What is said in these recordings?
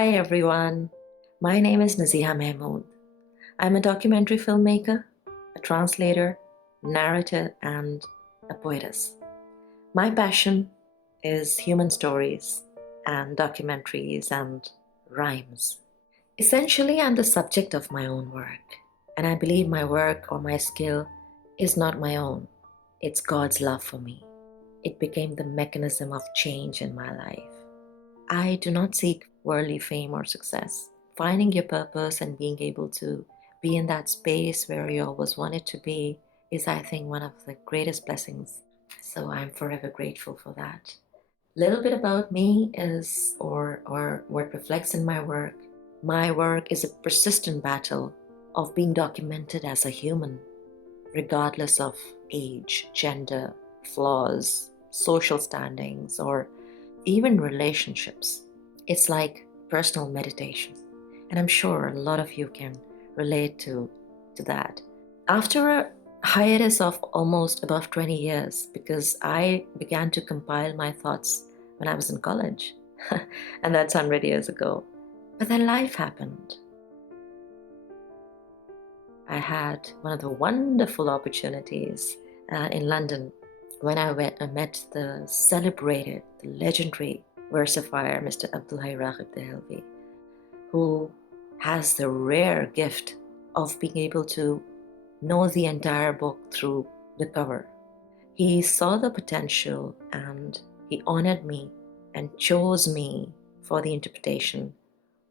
Hi everyone, my name is Naziha Mahmood. I'm a documentary filmmaker, a translator, narrator, and a poetess. My passion is human stories and documentaries and rhymes. Essentially, I'm the subject of my own work, and I believe my work or my skill is not my own. It's God's love for me. It became the mechanism of change in my life. I do not seek worldly fame or success. Finding your purpose and being able to be in that space where you always wanted to be is, I think, one of the greatest blessings. So I'm forever grateful for that. Little bit about me is, or what reflects in my work. My work is a persistent battle of being documented as a human, regardless of age, gender, flaws, social standings, or even relationships. It's like personal meditation. And I'm sure a lot of you can relate to that. After a hiatus of almost above 20 years, because I began to compile my thoughts when I was in college, and that's 100 years ago. But then life happened. I had one of the wonderful opportunities in London when I met the celebrated, the legendary Versifier, Mr. Abdullah Raghib Dehelvi, who has the rare gift of being able to know the entire book through the cover. He saw the potential and he honored me and chose me for the interpretation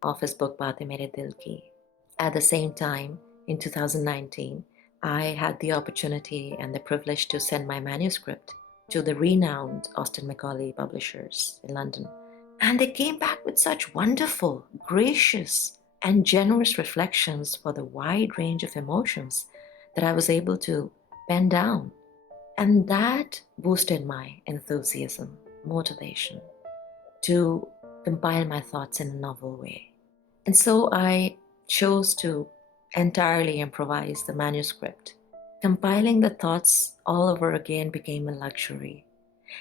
of his book Baatein Mere Dil Ki. At the same time, in 2019, I had the opportunity and the privilege to send my manuscript to the renowned Austen Macaulay publishers in London. And they came back with such wonderful, gracious, and generous reflections for the wide range of emotions that I was able to pen down. And that boosted my enthusiasm, motivation to compile my thoughts in a novel way. And so I chose to entirely improvise the manuscript. Compiling the thoughts all over again became a luxury.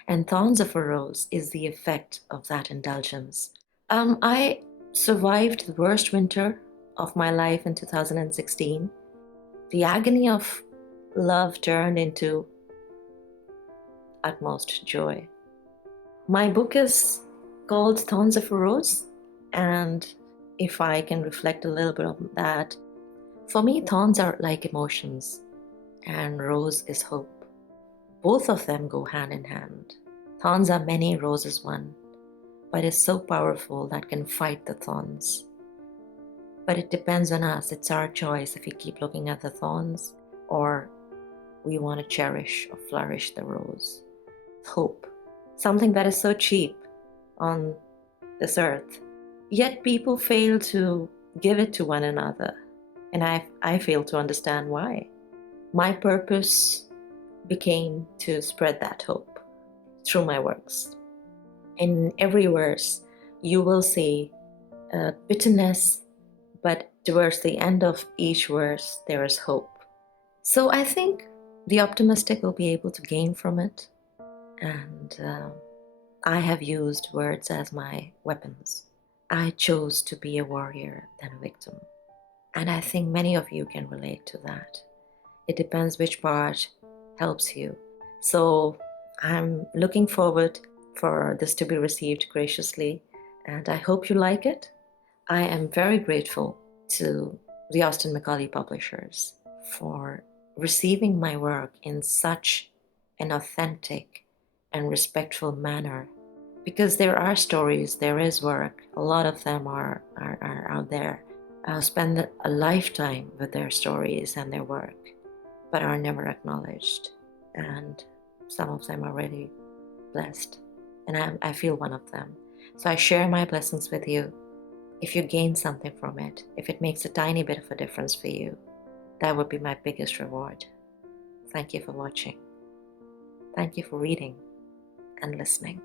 And Thorns of a Rose is the effect of that indulgence. I survived the worst winter of my life in 2016. The agony of love turned into utmost joy. My book is called Thorns of a Rose, and if I can reflect a little bit on that, for me, thorns are like emotions, and rose is hope. Both of them go hand in hand. Thorns are many, roses one, but it's so powerful that can fight the thorns. But it depends on us. It's our choice if we keep looking at the thorns or we want to cherish or flourish the rose. Hope, something that is so cheap on this earth, yet people fail to give it to one another, and I fail to understand why. My purpose became to spread that hope through my works. In every verse, you will see bitterness, but towards the end of each verse, there is hope. So I think the optimistic will be able to gain from it, and I have used words as my weapons. I chose to be a warrior than a victim. And I think many of you can relate to that. It depends which part helps you. So I'm looking forward for this to be received graciously, and I hope you like it. I am very grateful to the Austen Macaulay publishers for receiving my work in such an authentic and respectful manner, because there are stories, there is work, a lot of them are out there. I'll spend a lifetime with their stories and their work, but are never acknowledged, and some of them are really blessed, and I feel one of them. So I share my blessings with you. If you gain something from it, if it makes a tiny bit of a difference for you, that would be my biggest reward. Thank you for watching. Thank you for reading and listening.